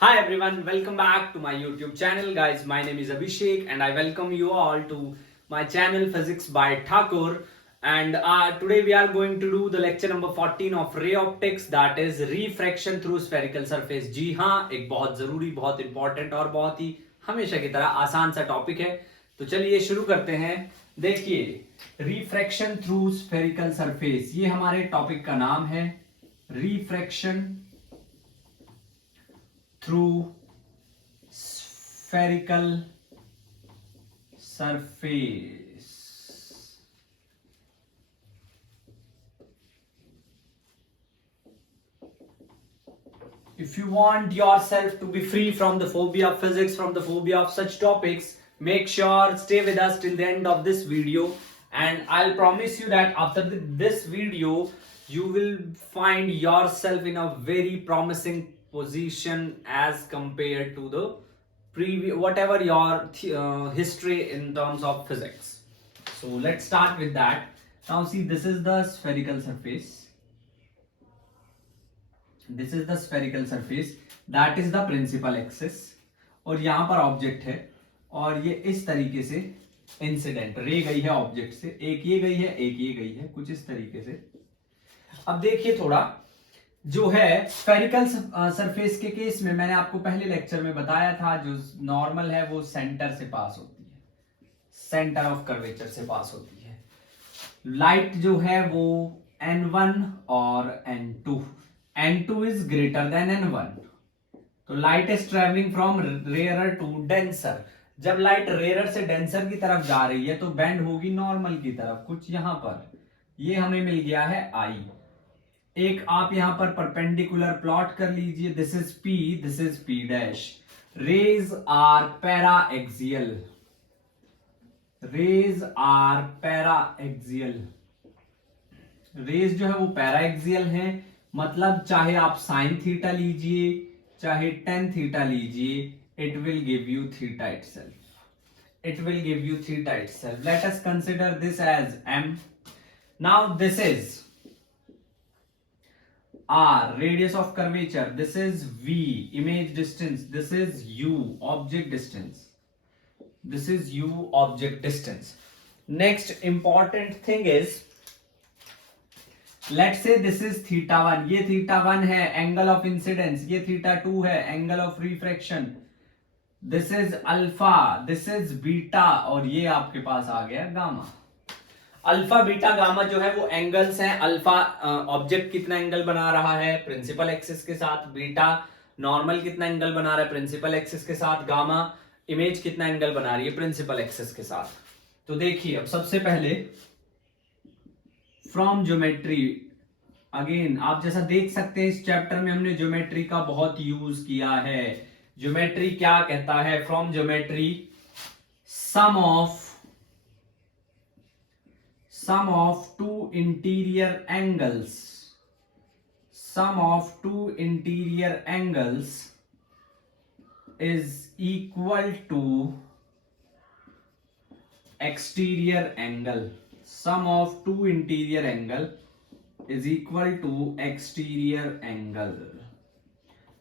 Hi everyone, welcome back to my YouTube channel. Guys, my name is Abhishek and I welcome you all to my channel Physics by Thakur. And today we are going to do the lecture number 14 of ray optics, that is refraction through spherical surface. जी हाँ, एक बहुत जरूरी, बहुत important और बहुत ही हमेशा की तरह आसान सा टॉपिक है. तो चलिए शुरू करते हैं. देखिए, रिफ्रैक्शन थ्रू स्फेरिकल सरफेस, ये हमारे टॉपिक का नाम है. Refraction through spherical surface. If you want yourself to be free from the phobia of physics, from the phobia of such topics, make sure stay with us till the end of this video, and I'll promise you that after this video you will find yourself in a very promising position as compared to the previous whatever your history in terms of physics. So let's start with that. Now see, this is the spherical surface. This is the spherical surface, that is the principal axis. और यहाँ पर object है और ये इस तरीके से incident ray गई है ऑब्जेक्ट से, एक ये गई है एक ये गई है, कुछ इस तरीके से. अब देखिए, थोड़ा जो है स्फेरिकल सरफेस के केस में मैंने आपको पहले लेक्चर में बताया था, जो नॉर्मल है वो सेंटर से पास होती है, सेंटर ऑफ कर्वेचर से पास होती है. लाइट जो है वो n1 और n2, n2 is greater than n1. तो light is travelling from rarer to denser. जब लाइट रेयरर से डेंसर की तरफ जा रही है तो बेंड होगी नॉर्मल की तरफ, कुछ यहां पर. ये हमें मिल गया है I. एक आप यहां पर परपेंडिकुलर प्लॉट कर लीजिए. This is P, this is P dash. Rays are paraxial, rays are paraxial. Rays जो है वो पैरा एक्सियल है, मतलब चाहे आप साइन थीटा लीजिए चाहे टेन थीटा लीजिए, it will give you theta itself. It will give you theta itself. Let us consider this as m. Now this is r, radius of curvature. This is v, image distance. This is u, object distance. This is u, object distance. Next important thing is, let's say this is theta 1. ये theta 1 है angle of incidence, ये theta 2 है angle of refraction. This is alpha, this is beta, और ये आपके पास आ गया gamma. Alpha beta gamma जो है वो एंगल्स हैं. अल्फा ऑब्जेक्ट कितना एंगल बना रहा है प्रिंसिपल एक्सिस के साथ, बीटा नॉर्मल कितना एंगल बना रहा है प्रिंसिपल एक्सिस के साथ, गामा इमेज कितना एंगल बना रही है प्रिंसिपल एक्सिस के साथ. तो देखिए, अब सबसे पहले फ्रॉम ज्योमेट्री, अगेन आप जैसा देख सकते हैं इस चैप्टर में हमने ज्योमेट्री का बहुत यूज किया है. ज्योमेट्री क्या कहता है? From geometry, sum of two interior angles, sum of two interior angles is equal to exterior angle. Sum of two interior angle is equal to exterior angle.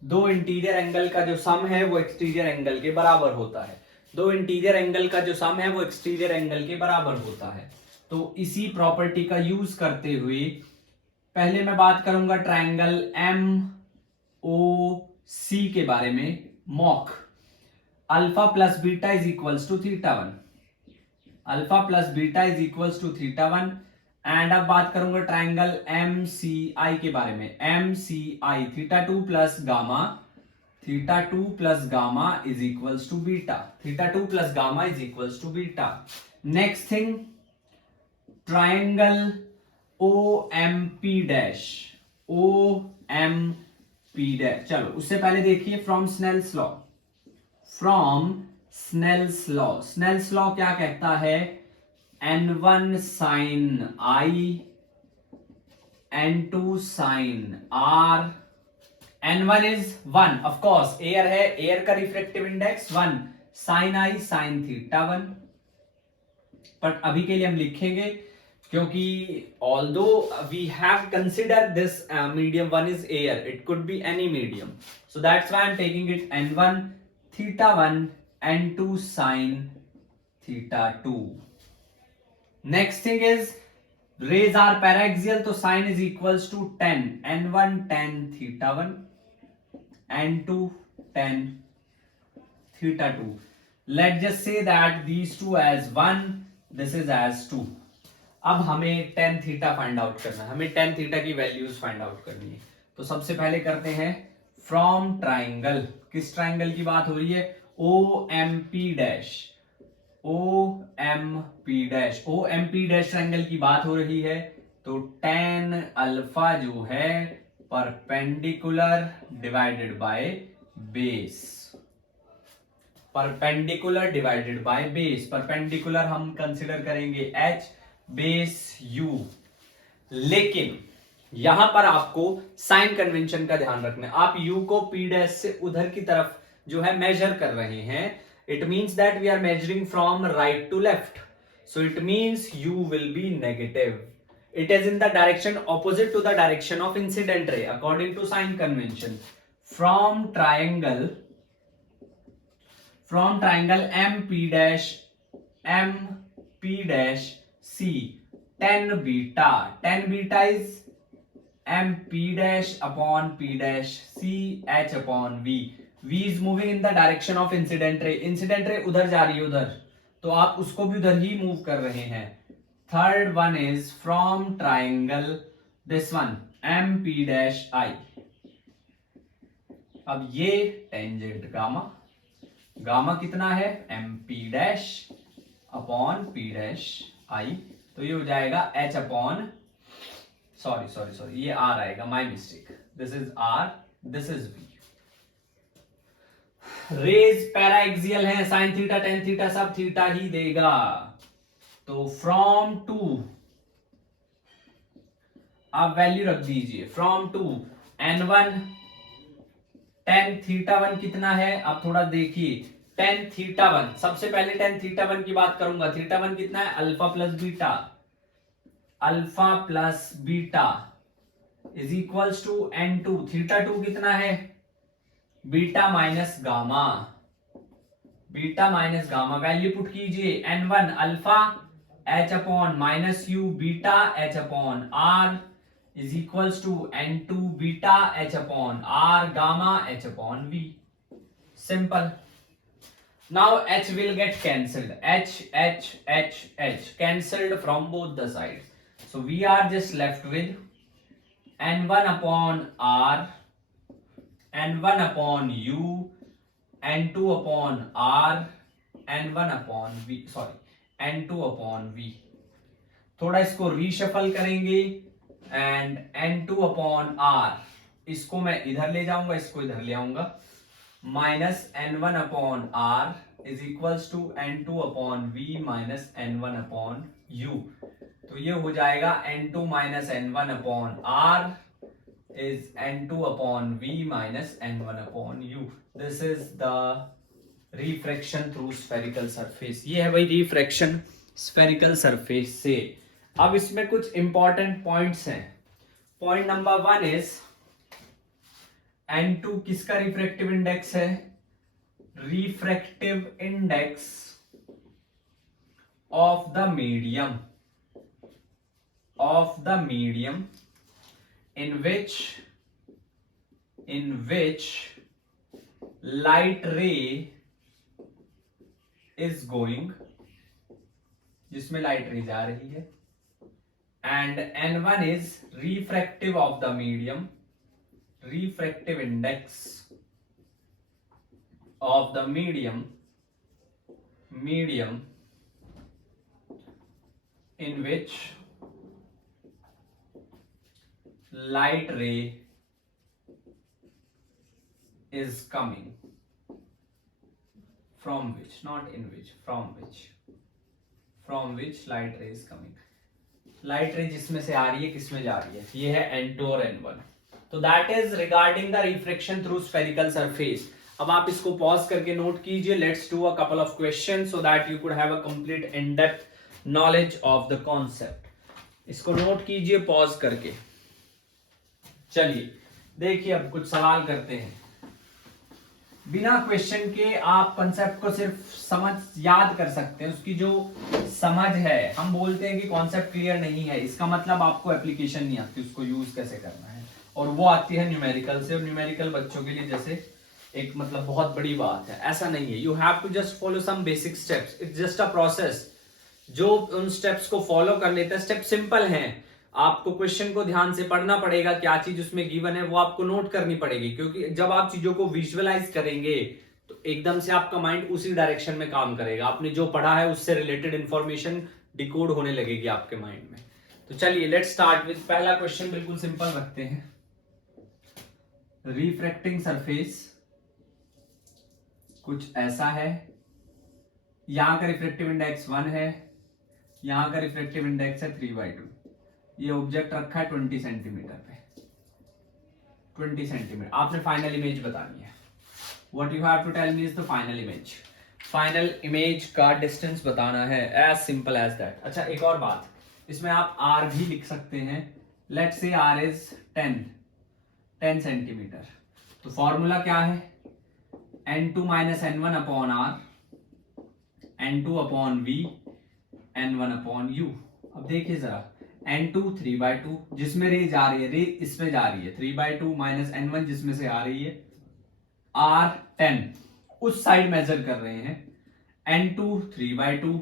दो इंटीरियर एंगल का जो सम है वो एक्सटीरियर एंगल के बराबर होता है. दो इंटीरियर एंगल का जो सम है वो एक्सटीरियर एंगल के बराबर होता है. तो इसी प्रॉपर्टी का यूज करते हुए पहले मैं बात करूंगा ट्रायंगल MOC के बारे में. मॉक alpha plus beta is equals to theta 1, alpha plus beta is equals to theta 1. And अब बात करूंगा ट्रायंगल MCI के बारे में. MCI theta 2 plus gamma, theta 2 plus gamma is equals to beta, theta 2 plus gamma is equals to beta. Next thing, triangle OMP dash, OMP dash. चलो उससे पहले देखिए from Snell's law, from Snell's law. Snell's law क्या कहता है? n1 sin I, n2 sin R. n1 is 1, of course air है, air का refractive index 1, sin I sin theta 1. But अभी के लिए हम लिखेंगे क्योंकि although we have considered this medium 1 is air, it could be any medium, so that's why I'm taking it n1 theta 1 n2 sin theta 2. Next thing is rays are paraxial, तो sin is equals to tan n1 tan theta 1 n2 tan theta 2. Let's just say that these two as 1, this is as 2. अब हमें tan theta find out करना है, हमें tan theta की values find out करनी है। तो सबसे पहले करते हैं फ्रॉम ट्राइंगल, किस ट्राइंगल की बात हो रही है, O M P dash, O M P dash, O M P dash triangle की बात हो रही है। तो टेन अल्फा जो है perpendicular divided by base, perpendicular divided by base, perpendicular हम कंसिडर करेंगे h, बेस u। लेकिन यहां पर आपको साइन कन्वेंशन का ध्यान रखना है। आप u को p डैश से उधर की तरफ जो है मेजर कर रहे हैं, it means that we are measuring from right to left, so it means u will be negative, it is in the direction opposite to the direction of incident ray according to sign convention. From triangle MP dash C, tan beta is MP dash upon P dash C H upon V. V is moving in the direction of incident ray, incident ray उधर जा रही है उधर, तो आप उसको भी उधर ही मूव कर रहे हैं। Third one is from triangle this one MP dash I। अब ये टेंजेंट गामा, गामा कितना है MP dash upon P dash I, तो ये हो जाएगा H अपॉन सॉरी ये R आएगा, my mistake, this is R, this is V। Rays paraxial है, साइन थीटा टेन थीटा सब थीटा ही देगा। तो फ्रॉम टू आप वैल्यू रख दीजिए, from to n1 tan theta 1 कितना है, आप थोड़ा देखिए, टेन थीटा 1, सबसे पहले टेन थीटा 1 की बात करूंगा। थीटा 1 कितना है, alpha plus beta is equals to n2, theta 2 कितना है, beta minus gamma, value put कीजिए, n1 alpha h upon minus u beta h upon r is equals to n2 beta h upon r gamma h upon v। Simple. Now h will get cancelled, h cancelled from both the sides, so we are just left with n1 upon r, n1 upon u, n2 upon r, n1 upon v, n2 upon v। थोड़ा इसको reshuffle करेंगे and n2 upon r, इसको मैं इधर ले जाऊंगा, इसको इधर ले आऊंगा, minus n1 upon r is equals to n2 upon v minus n1 upon u। तो ये हो जाएगा n2 minus n1 upon r is n2 upon v minus n1 upon u। This is the refraction through spherical surface. ये है भाई refraction spherical surface से। अब इसमें कुछ इंपॉर्टेंट पॉइंट्स हैं। पॉइंट नंबर 1 इज n2 किसका रिफ्रैक्टिव इंडेक्स है, refractive index of the medium in which light ray is going, जिसमें लाइट रे जा रही है, and n1 is refractive of the medium, refractive index of the medium in which light ray is coming, from which, not in which, from which light ray is coming। Light रे जिसमें से आ रही है किसमें जा रही है, ये है n2 और n1। तो that is regarding the refraction through spherical surface. अब आप इसको पॉज करके नोट कीजिए। Let's do a couple of question so that you could have a complete in depth knowledge of the concept. इसको note कीजिए pause करके। चलिए देखिए अब कुछ सवाल करते हैं। बिना क्वेश्चन के आप कंसेप्ट को सिर्फ समझ याद कर सकते हैं, उसकी जो समझ है, हम बोलते हैं कि कॉन्सेप्ट क्लियर नहीं है, इसका मतलब आपको एप्लीकेशन नहीं आती, उसको यूज कैसे करना है, और वो आती है न्यूमेरिकल से। और न्यूमेरिकल बच्चों के लिए जैसे एक मतलब बहुत बड़ी बात है, ऐसा नहीं है। You have to just follow some basic steps, it's just a process. जो उन स्टेप्स को फॉलो कर लेते हैं, स्टेप सिंपल हैं, आपको क्वेश्चन को ध्यान से पढ़ना पड़ेगा, क्या चीज उसमें गिवन है वो आपको नोट करनी पड़ेगी, क्योंकि जब आप चीजों को विजुअलाइज करेंगे तो एकदम से आपका माइंड उसी डायरेक्शन में काम करेगा, आपने जो पढ़ा है उससे रिलेटेड इंफॉर्मेशन डिकोड होने लगेगी आपके माइंड में। तो चलिए लेट्स स्टार्ट विद पहला क्वेश्चन, बिल्कुल सिंपल रखते हैं। रिफ्रैक्टिंग सरफेस कुछ ऐसा है, यहां का रिफ्रैक्टिव इंडेक्स 1 है, यहां का रिफ्रैक्टिव इंडेक्स है 3/2। ये ऑब्जेक्ट रखा है 20 सेंटीमीटर पे, 20 सेंटीमीटर। आपने फाइनल इमेज बतानी है। What you have to tell me is the final image. Final image का डिस्टेंस बताना है, एज सिंपल एज दैट। अच्छा एक और बात, इसमें आप r भी लिख सकते हैं। Let's say r is 10 centimetre. तो फॉर्मूला क्या है, n2 minus n1 upon r, n2 upon v, n1 upon u। अब देखिए जरा, n2 3/2, जिसमें रे जा रही है, रे इसमें जा रही है, 3/2 माइनस n1 जिसमें से आ रही है r 10, उस साइड मेजर कर रहे हैं। n2 3/2,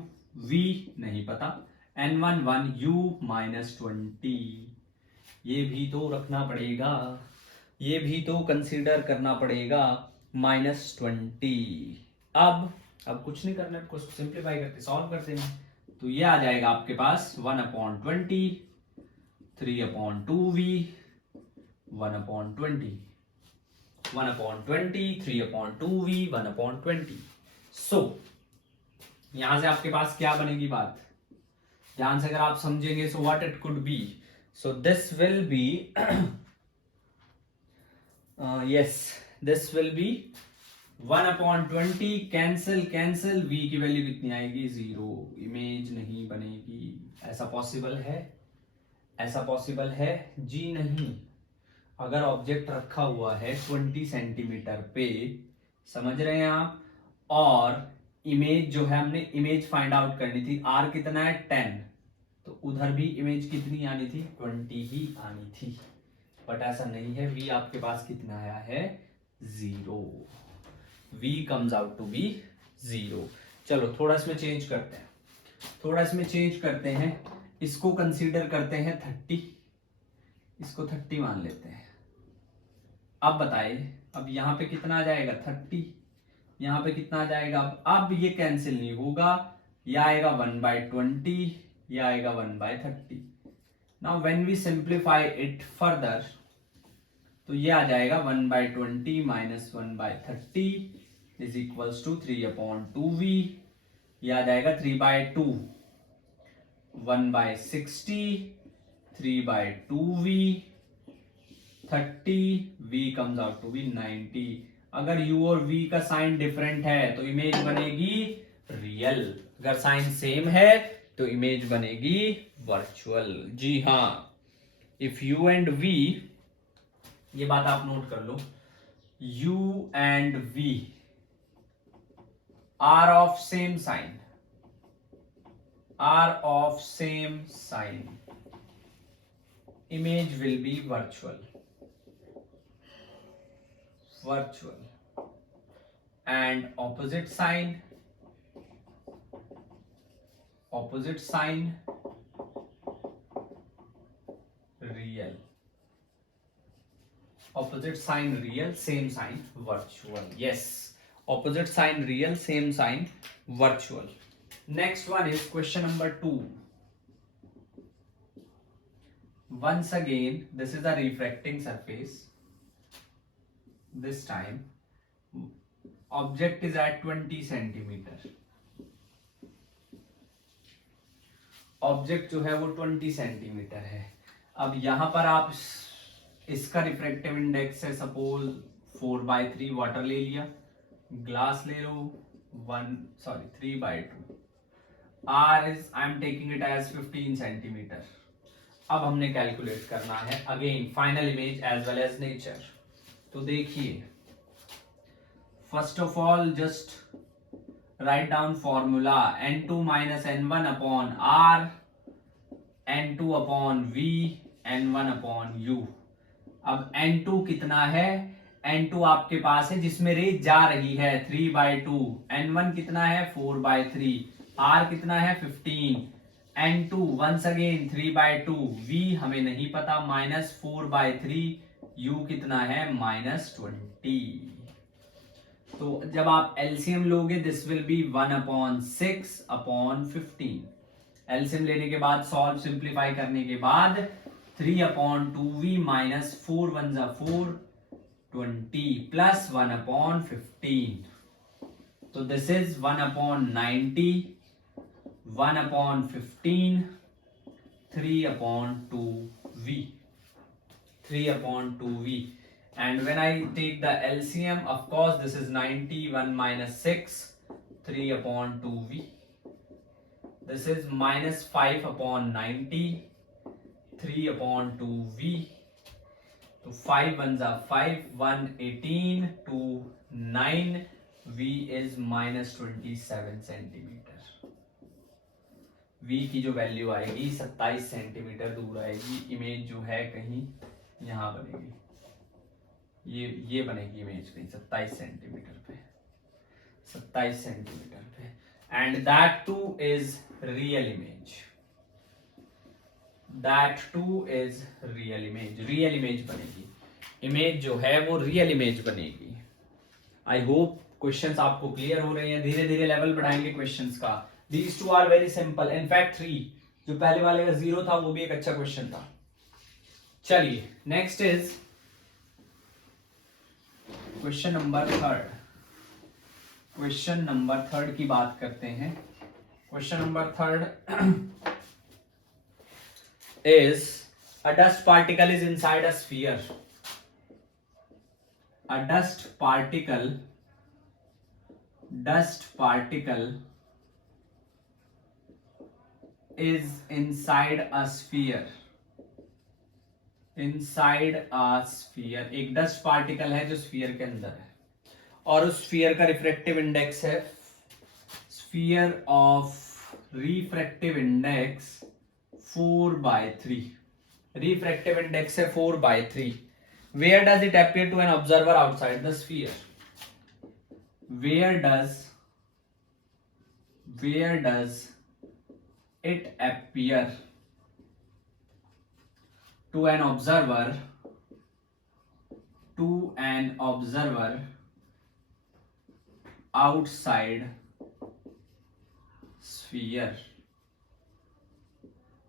v नहीं पता, n1 1, u माइनस 20। ये भी तो रखना पड़ेगा, ये भी तो कंसीडर करना पड़ेगा, माइनस 20। अब कुछ नहीं करना, कुछ सिंप्लीफाई करके सॉल्व करते हैं। तो ये आ जाएगा आपके पास 1/20, 3/2v, 1/20, 1/20, 3/2v, 1/20। सो यहां से आपके पास क्या बनेगी बात, ध्यान से अगर आप समझेंगे, so what it could be, so this will be yes, this will be 1/20, cancel, v की वैल्यू कितनी आएगी, 0, इमेज नहीं बनेगी। ऐसा पॉसिबल है, ऐसा पॉसिबल है जी नहीं। अगर ऑब्जेक्ट रखा हुआ है 20 सेंटीमीटर पे, समझ रहे हैं आप, और इमेज जो है, हमने इमेज फाइंड आउट करनी थी, r कितना है 10, तो उधर भी इमेज कितनी आनी थी, 20 ही आनी थी। बट ऐसा नहीं है, v आपके पास कितना आया है, 0, v comes out to be 0। चलो थोड़ा इसमें चेंज करते हैं, थोड़ा इसमें चेंज करते हैं, इसको कंसीडर करते हैं 30, इसको 30 मान लेते हैं। अब बताइए, अब यहाँ पे कितना आ जाएगा 30, यहाँ पे कितना आ जाएगा, अब ये कैंसिल नहीं होगा, यह आएगा 1/20, यह आएगा 1/30। Now when we simplify it further, तो ये आ जाएगा 1/20 minus 1/30 is equals to 3/2v। ये आ जाएगा 3/2, 1/60, 3/2v, 30, v comes out to be 90। अगर u और v का साइन डिफरेंट है तो इमेज बनेगी रियल, अगर साइन सेम है तो इमेज बनेगी वर्चुअल। जी हाँ, इफ u एंड v, ये बात आप नोट कर लो, u and v are of same sign, are of same sign, image will be virtual, and opposite sign real, opposite sign real, same sign virtual। Yes, opposite sign real, same sign virtual। Next one is question number 2। Once again this is a refracting surface, this time object is at 20 centimetre, object जो है वो 20 centimetre है। अब यहां पर आप इसका refractive index है सपोज 4/3, वाटर ले लिया, ग्लास ले लो 3/2, r is I am taking it as 15 centimetre, अब हमने कैलकुलेट करना है again final image as well as nature. तो देखिए, first of all just write down formula n2 minus n1 upon r, n2 upon v, n1 upon u। अब n2 कितना है, n2 आपके पास है जिसमें रेज जा रही है 3/2, n1 कितना है 4/3, r कितना है 15, n2 वंस अगेन 3/2, v हमें नहीं पता -4/3, u कितना है -20। तो जब आप एलसीएम लोगे दिस विल बी 1/6/15। एलसीएम लेने के बाद सॉल्व सिंप्लीफाई करने के बाद 3/2v माइनस 4 1 जा 4 20 प्लस 1/15। तो this is 1/90, 1/15, 3/2v, 3/2v। And when I take the LCM, of course, this is 90, 1 minus 6, 3/2v. This is -5/90, 3/2v. So 5 ones are 5, 1 18, 2 9, v is -27 centimetre. v की जो value आएगी 27 centimetre दूर आएगी। Image जो है कहीं यहाँ बनेगी, ये बनेगी इमेज कहीं 27 सेंटीमीटर पे, 27 सेंटीमीटर पे। And that too is real image, that too is real image, real image बनेगी। इमेज जो है वो रियल इमेज बनेगी। आई होप क्वेश्चंस आपको क्लियर हो रहे हैं। धीरे धीरे लेवल बढ़ाएंगे क्वेश्चंस का। These two are very simple, in fact 3 जो पहले वाले का 0 था वो भी एक अच्छा क्वेश्चन था। चलिए next is question number 3। Question number 3 की बात करते हैं। Question number 3 is a dust particle is inside a sphere. A dust particle is inside a sphere. Inside a sphere एक डस्ट पार्टिकल है जो स्फीयर के अंदर है और उस स्फीयर का रिफ्रैक्टिव इंडेक्स है, sphere of refractive index 4/3। Refractive index है 4/3। Where does it appear to an observer outside the sphere? Where does it appear to an observer outside sphere?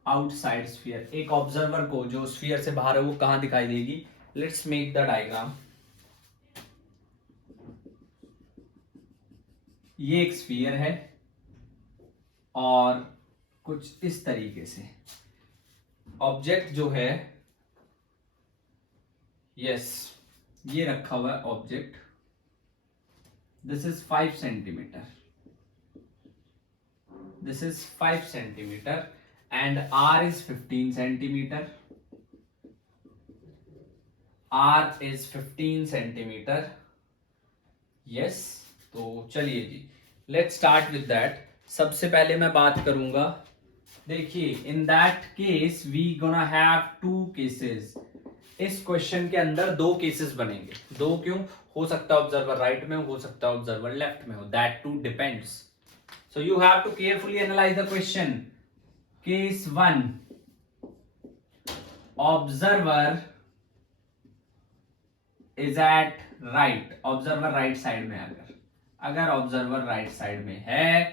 Outside sphere, एक observer को जो sphere से बाहर है वो कहां दिखाई देगी? Let's make the diagram. ये एक स्फीयर है और कुछ इस तरीके से ऑब्जेक्ट जो है, यस ये रखा हुआ है object. This is 5 centimetre, this is 5 centimetre and r is 15 centimeter. r is 15 centimeter. Yes, तो चलिए जी let's start with that. सबसे पहले मैं बात करूंगा, देखिए in that case we gonna have 2 cases. इस क्वेश्चन के अंदर 2 केसेस बनेंगे। 2 क्यों? हो सकता है ऑब्जर्वर राइट में हो सकता है ऑब्जर्वर लेफ्ट में हो, that too depends. So you have to carefully analyze the question. Case 1, observer is at right. Observer right side में, अगर ऑब्जर्वर राइट साइड में है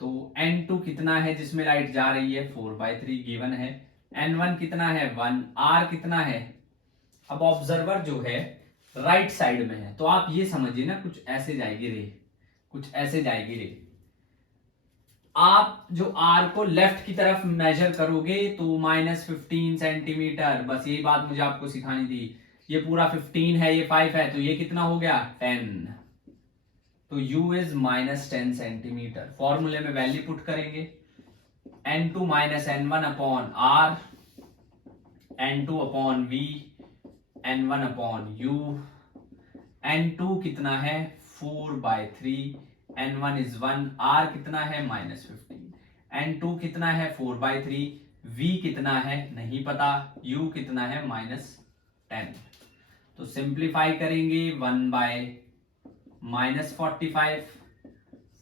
तो n2 कितना है जिसमें लाइट जा रही है 4/3 गिवन है, n1 कितना है 1, r कितना है। अब ऑब्जर्वर जो है राइट साइड में है तो आप ये समझिए ना कुछ ऐसे जाएगी रे, कुछ ऐसे जाएगी रे। आप जो r को लेफ्ट की तरफ मेजर करोगे तो -15 सेंटीमीटर, बस यही बात मुझे आपको सिखानी थी। ये पूरा 15 है, ये 5 है तो ये कितना हो गया 10, तो u इज -10 सेंटीमीटर। फॉर्मूले में वैल्यू पुट करेंगे n2 - n1 upon r, n2 upon v, n1 upon u, n2 कितना है 4/3, n1 इज 1, r कितना है -15, n2 कितना है 4/3, v कितना है नहीं पता, u कितना है -10। तो सिंप्लीफाई करेंगे 1/-45,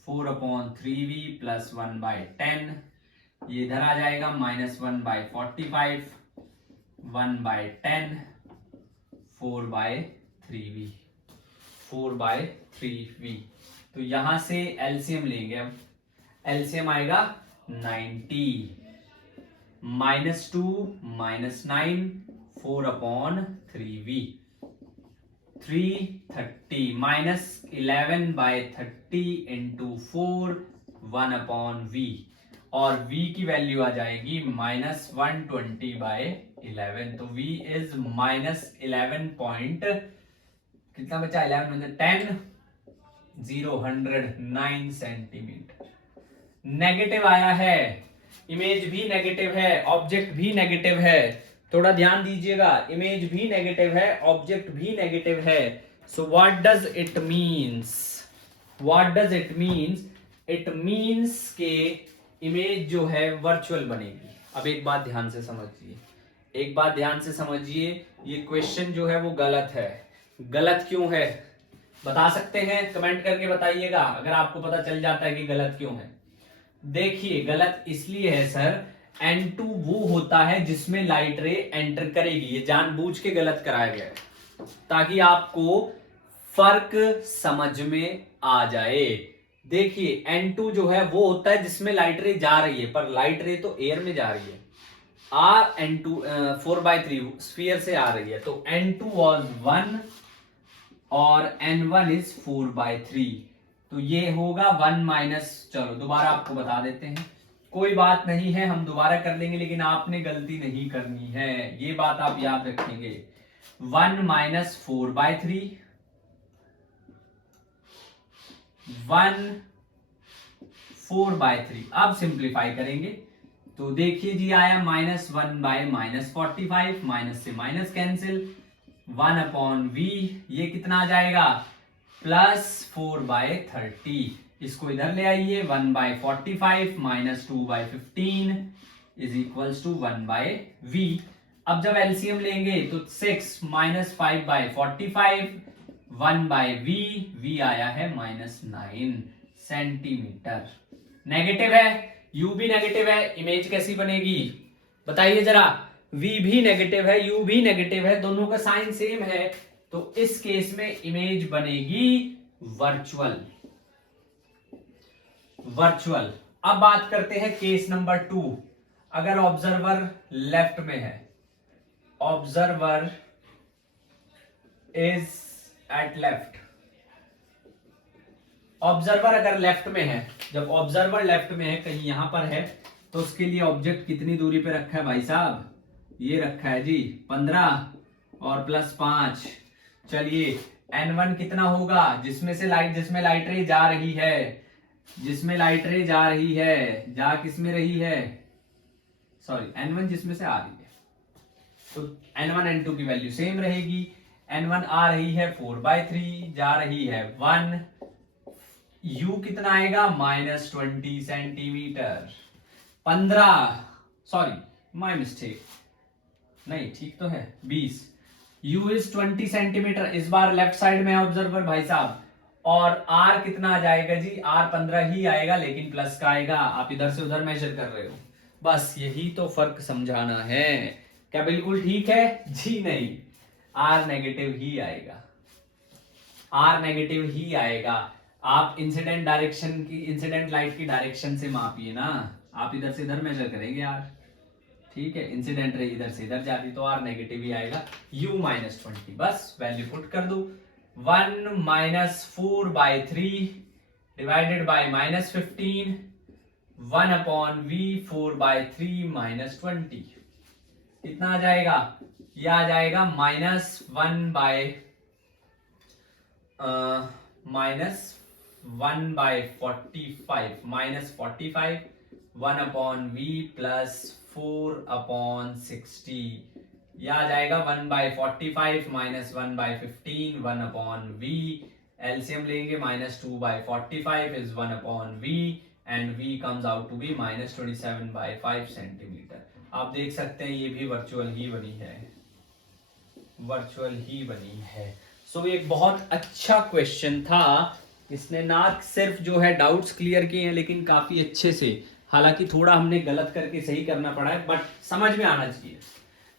4/3v प्लस 1/10, ये इधर आ जाएगा -1/45, 1/10, 4/3v, 4/3v। तो यहां से एलसीएम लेंगे, अब एलसीएम आएगा 90, -2 -9, 4/3v, 330 -11/30 इंटू 4, 1/v, और v की वैल्यू आ जाएगी -120/11। तो v इज -11 पॉइंट, कितना बचा 11 में 10, 109 सेंटीमीटर। नेगेटिव आया है, इमेज भी नेगेटिव है, ऑब्जेक्ट भी नेगेटिव है। थोड़ा ध्यान दीजिएगा, इमेज भी नेगेटिव है, ऑब्जेक्ट भी नेगेटिव है। So what does it means, what does it means, it means के इमेज जो है वर्चुअल बनेगी। अब एक बात ध्यान से समझिए, एक बात ध्यान से समझिए, ये क्वेश्चन जो है वो गलत है। गलत क्यों है बता सकते हैं, कमेंट करके बताइएगा अगर आपको पता चल जाता है कि गलत क्यों है। देखिए गलत इसलिए है सर, N2 वो होता है जिसमें लाइट रे एंटर करेगी, ये जानबूझ के गलत कराया गया है ताकि आपको फर्क समझ में आ जाए। देखिए N2 जो है वो होता है जिसमें लाइट रे जा रही है, पर लाइट रे तो एयर में जा रही है। N2 4/3 स्फीयर से आ रही है, तो N2 was 1 और N1 is 4/3, तो ये होगा 1 चलो दोबारा आपको बता देते हैं, कोई बात नहीं है, हम दोबारा कर लेंगे, लेकिन आपने गलती नहीं करनी है, ये बात आप याद रखेंगे। 1 - 4/3, 1 4/3। अब सिंप्लीफाई करेंगे तो देखिए जी आया -1/-45, माइनस से माइनस कैंसिल, 1/v, ये कितना आ जाएगा +4/30, इसको इधर ले आइए, 1/45 -2/15 इज इक्वल्स टू 1/v। अब जब एलसीएम लेंगे तो 6 -5/45, 1/v, v आया है -9 सेंटीमीटर। नेगेटिव है, u भी नेगेटिव है, इमेज कैसी बनेगी बताइए जरा। v भी नेगेटिव है, u भी नेगेटिव है, दोनों का साइन सेम है, तो इस केस में इमेज बनेगी वर्चुअल। वर्चुअल। अब बात करते हैं केस नंबर 2। अगर ऑब्जर्वर लेफ्ट में है, observer is at left, observer अगर लेफ्ट में है, जब ऑब्जर्वर लेफ्ट में है कहीं यहां पर है, तो उसके लिए ऑब्जेक्ट कितनी दूरी पे रखा है भाई साहब, ये रखा है जी 15 और +5। चलिए N1 कितना होगा, जिसमें लाइट रे जा रही है, जिसमें लाइट रे जा रही है, जा किसमें रही है, सॉरी N1 जिसमें से आ रही है, तो N1 N2 की वैल्यू सेम रहेगी। N1 आ रही है 4/3, जा रही है 1, U कितना आएगा -20 सेंटीमीटर, 15, सॉरी माय मिस्टेक, नहीं ठीक तो है 20, U इज 20 सेंटीमीटर। इस बार लेफ्ट साइड में ऑब्जर्वर भाई साहब, और R कितना आ जाएगा जी, R 15 ही आएगा, लेकिन प्लस का आएगा, आप इधर से उधर मेजर कर रहे हो, बस यही तो फर्क समझाना है। क्या बिल्कुल ठीक है जी? नहीं, R नेगेटिव ही आएगा, R नेगेटिव ही आएगा। आप इंसिडेंट लाइट की डायरेक्शन से मापिए ना, आप इधर से इधर मेजर करेंगे यार, ठीक है, इंसिडेंट रे इधर से इधर जाती तो R नेगेटिव ही आएगा। U -20, बस वैल्यू पुट कर दो, 1 - 4/3 डिवाइडेड बाय -15, 1/v, 4/3 -20, कितना आ जाएगा, ये आ जाएगा -1/45, 1/v + 4/60 ये आ जाएगा 1/45 माइनस 1/15 1/v। एलसीएम लेंगे -2/45 is 1/v and v comes out to be -27/5 centimetre. आप देख सकते हैं ये भी वर्चुअल ही बनी है, वर्चुअल ही बनी है। सो एक बहुत अच्छा क्वेश्चन था, इसने ना सिर्फ जो है डाउट्स क्लियर किए हैं लेकिन काफी अच्छे से, हालांकि थोड़ा हमने गलत करके सही करना पड़ा है बट समझ में आना चाहिए।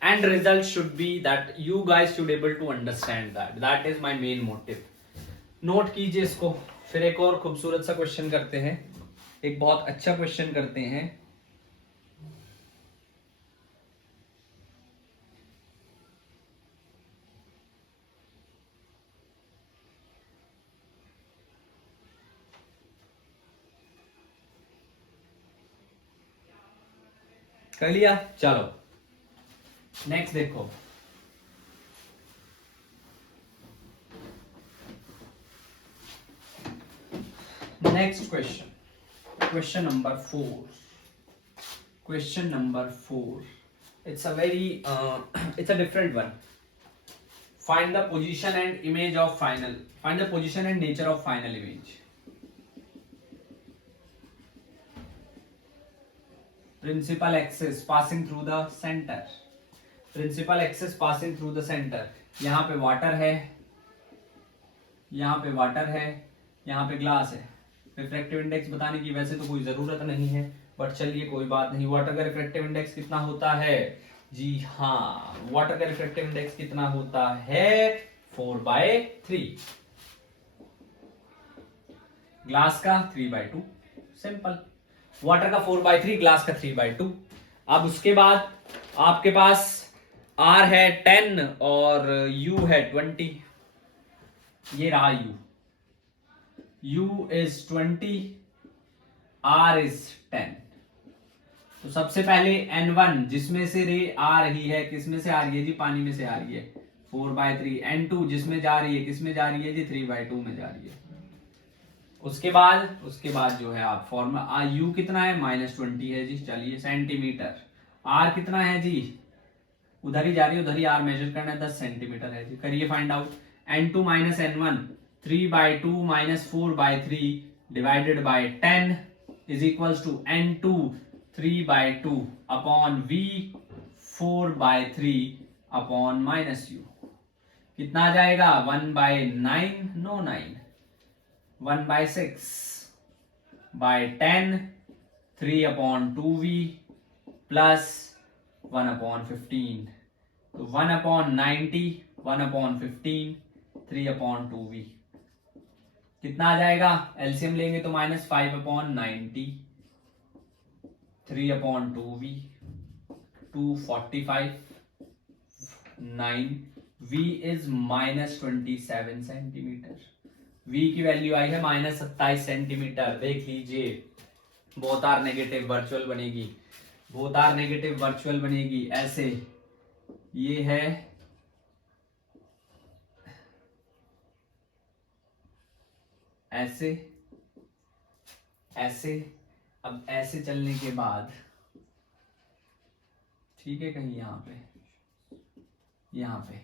And result should be that you guys should able to understand that is my main motive. Note कीजिए इसको। फिर एक और खूबसूरत सा क्वेश्चन करते हैं, एक बहुत अच्छा क्वेश्चन करते हैं। कर लिया, चलो नेक्स्ट देखो। Next question, question number 4। Question number 4, it's a very it's a different one. Find the position and image of final, find the position and nature of final image. Principal axis passing through the centre, principal axis passing through the centre. यहाँ पे water है, यहाँ पे water है, यहाँ पे glass है। Refractive index बताने की वैसे तो कोई जरूरत नहीं है बट चलिए कोई बात नहीं। वाटर का रिफ्रैक्टिव इंडेक्स कितना होता है? जी हाँ, वाटर का रिफ्रैक्टिव इंडेक्स कितना होता है? 4/3। ग्लास का 3/2। सिंपल। वाटर का 4/3, ग्लास का 3/2। अब उसके बाद आपके पास R है 10 और U है 20। ये रहा U is 20, R is 10। तो सबसे पहले N1 जिसमें से रे आ रही है, किसमें से आ रही है जी? पानी में से आ रही है, 4/3। N2 जिसमें जा रही है, किसमें जा रही है जी? 3/2 में जा रही है। उसके बाद जो है आप फॉर्मूला U कितना है? -20 है जी। चलिए सेंटीमीटर। R कितना है जी? उधर ही जा रही है, उधर ही R मेजर करना है, 10 सेंटीमीटर है जी। करिए find out. N2 - N1, 3/2 - 4/3 divided by 10 is equals to N2 3/2 upon V 4/3 upon -U। कितना आ जाएगा? 1/9, नो 9, 1/6 बाय 10, 3/2V प्लस 1/15। तो 1/90, 1/15, 3/2V कितना आ जाएगा? एलसीएम लेंगे तो -5/90, 3/2V 245, 9। V is -27 centimetre. V की वैल्यू आई है -27 सेंटीमीटर। देख लीजिए, बोथ आर नेगेटिव, वर्चुअल बनेगी, बोथ आर नेगेटिव, वर्चुअल बनेगी। ऐसे ये है, ऐसे, ऐसे। अब ऐसे चलने के बाद ठीक है, कहीं यहाँ पे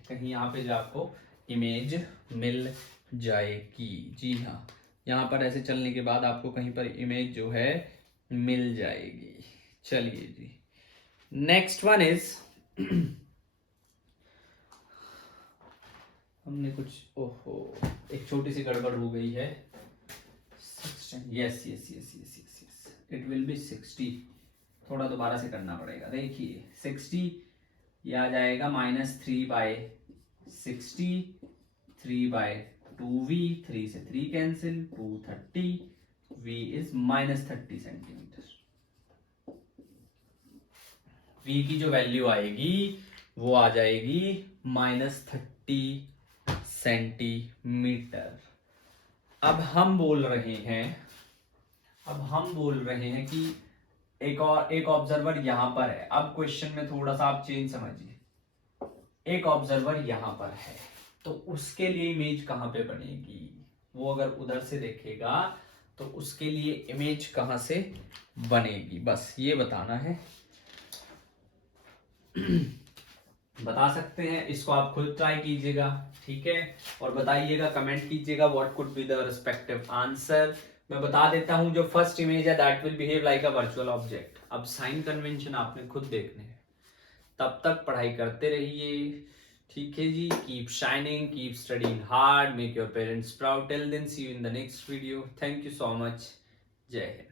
कहीं यहाँ पे जो आपको इमेज मिल जाएगी। जी हाँ, यहाँ पर ऐसे चलने के बाद आपको कहीं पर इमेज जो है मिल जाएगी। चलिए जी, नेक्स्ट वन इज हमने कुछ, ओहो, एक छोटी सी गड़बड़ हो गई है। Yes yes yes yes yes yes, it will be 60। थोड़ा दोबारा से करना पड़ेगा। देखिए 60 ये आ जाएगा -3/60, 3/2V, 3 से 3 cancel, 230, V is -30 centimetre. V की जो वैल्यू आएगी वो आ जाएगी -30 सेंटीमीटर। अब हम बोल रहे हैं कि एक ऑब्जर्वर यहां पर है। अब क्वेश्चन में थोड़ा सा आप चेंज समझिए। एक ऑब्जर्वर यहां पर है तो उसके लिए इमेज कहां पे बनेगी? वो अगर उधर से देखेगा तो उसके लिए इमेज कहां से बनेगी, बस ये बताना है। बता सकते हैं, इसको आप खुद ट्राई कीजिएगा, ठीक है, और बताइएगा, कमेंट कीजिएगा what could be the respective answer. मैं बता देता हूं, जो फर्स्ट इमेज है that will behave like a virtual object. अब साइन कन्वेंशन आपने खुद देखने हैं, तब तक पढ़ाई करते रहिए, ठीक है जी। Keep shining, keep studying hard, make your parents proud. Till then see you in the next video. Thank you so much. जय हिंद।